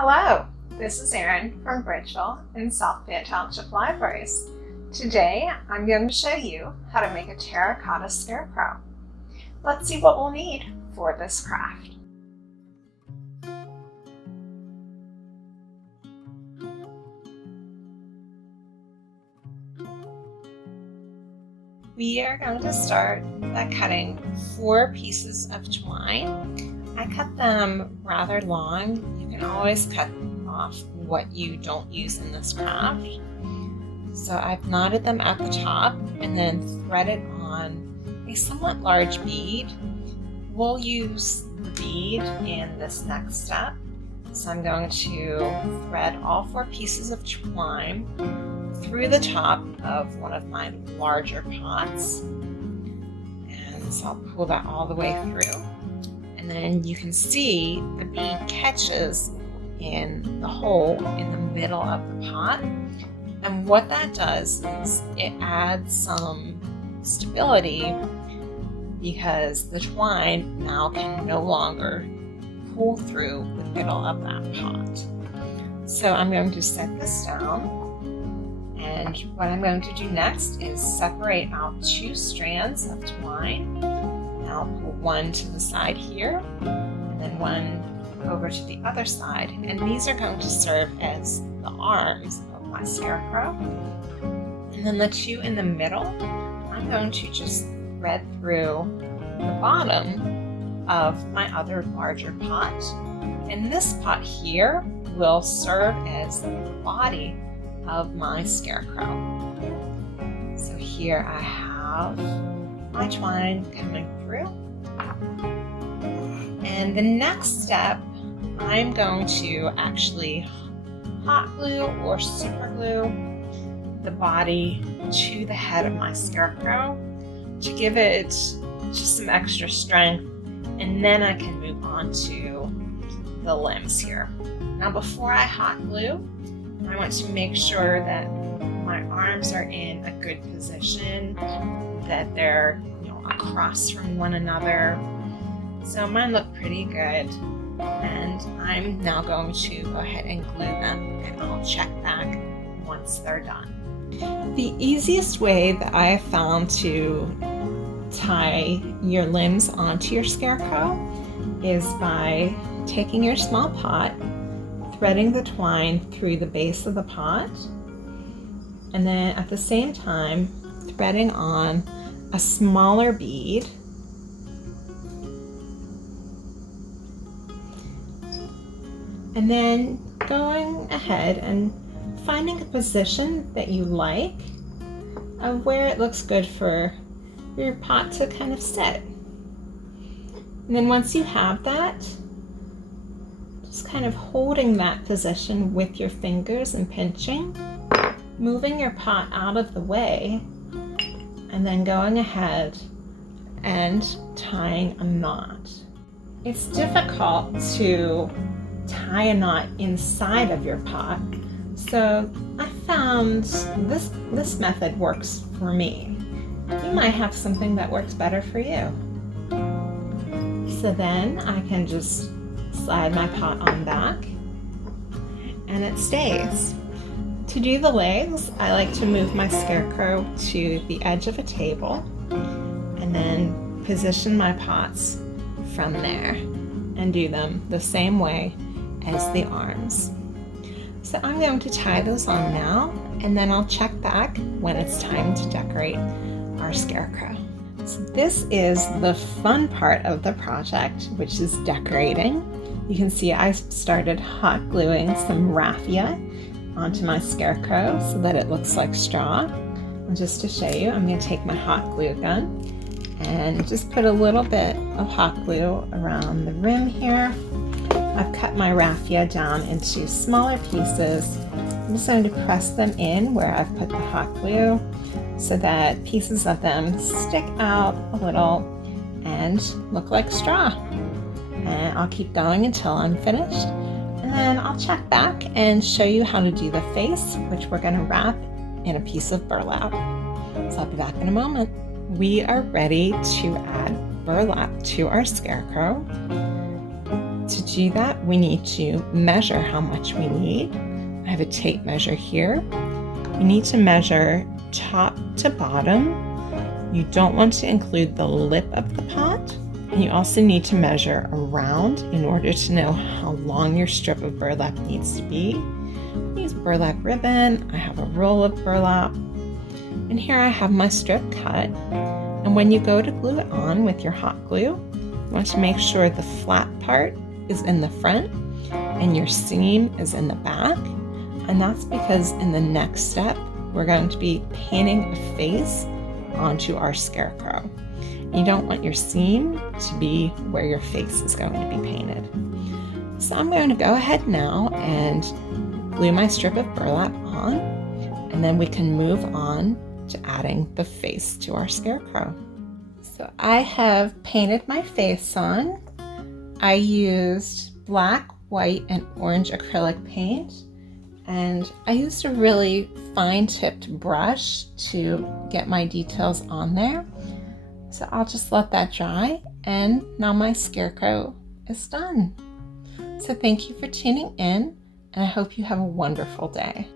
Hello, this is Erin from Bridgeville and South Fayette Township Libraries. Today I'm going to show you how to make a terracotta scarecrow. Let's see what we'll need for this craft. We are going to start by cutting 4 pieces of twine. I cut them rather long. You can always cut off what you don't use in this craft. So I've knotted them at the top and then threaded on a somewhat large bead. We'll use the bead in this next step. So I'm going to thread all 4 pieces of twine through the top of one of my larger pots. And so I'll pull that all the way through. And then you can see the bead catches in the hole in the middle of the pot. And what that does is it adds some stability because the twine now can no longer pull through the middle of that pot. So I'm going to set this down. And what I'm going to do next is separate out 2 strands of twine. And I'll pull one to the side here, and then one over to the other side. And these are going to serve as the arms of my scarecrow. And then the 2 in the middle, I'm going to just thread through the bottom of my other larger pot. And this pot here will serve as the body of my scarecrow. So here I have my twine coming through. And the next step, I'm going to actually hot glue or super glue the body to the head of my scarecrow to give it just some extra strength, and then I can move on to the limbs here. Now before I hot glue, I want to make sure that my arms are in a good position, that they're across from one another. So mine look pretty good, and I'm now going to go ahead and glue them, and I'll check back once they're done. The easiest way that I have found to tie your limbs onto your scarecrow is by taking your small pot, threading the twine through the base of the pot, and then at the same time threading on a smaller bead, and then going ahead and finding a position that you like of where it looks good for your pot to kind of sit. And then once you have that, just kind of holding that position with your fingers and pinching, moving your pot out of the way, and then going ahead and tying a knot. It's difficult to tie a knot inside of your pot, so I found this method works for me. You might have something that works better for you. So then I can just slide my pot on back and it stays. To do the legs, I like to move my scarecrow to the edge of a table and then position my pots from there and do them the same way as the arms. So I'm going to tie those on now, and then I'll check back when it's time to decorate our scarecrow. So this is the fun part of the project, which is decorating. You can see I started hot gluing some raffia onto my scarecrow so that it looks like straw. And just to show you, I'm going to take my hot glue gun and just put a little bit of hot glue around the rim here. I've cut my raffia down into smaller pieces. I'm just going to press them in where I've put the hot glue so that pieces of them stick out a little and look like straw. And I'll keep going until I'm finished. And then I'll check back and show you how to do the face, which we're going to wrap in a piece of burlap. So I'll be back in a moment. We are ready to add burlap to our scarecrow. To do that, we need to measure how much we need. I have a tape measure here. You need to measure top to bottom. You don't want to include the lip of the pot. And you also need to measure around in order to know how long your strip of burlap needs to be. I use burlap ribbon. I have a roll of burlap. And here I have my strip cut. And when you go to glue it on with your hot glue, you want to make sure the flat part is in the front and your seam is in the back. And that's because in the next step, we're going to be painting a face onto our scarecrow. You don't want your seam to be where your face is going to be painted. So I'm going to go ahead now and glue my strip of burlap on, and then we can move on to adding the face to our scarecrow. So I have painted my face on. I used black, white, and orange acrylic paint, and I used a really fine-tipped brush to get my details on there. So I'll just let that dry, and now my scarecrow is done. So thank you for tuning in, and I hope you have a wonderful day.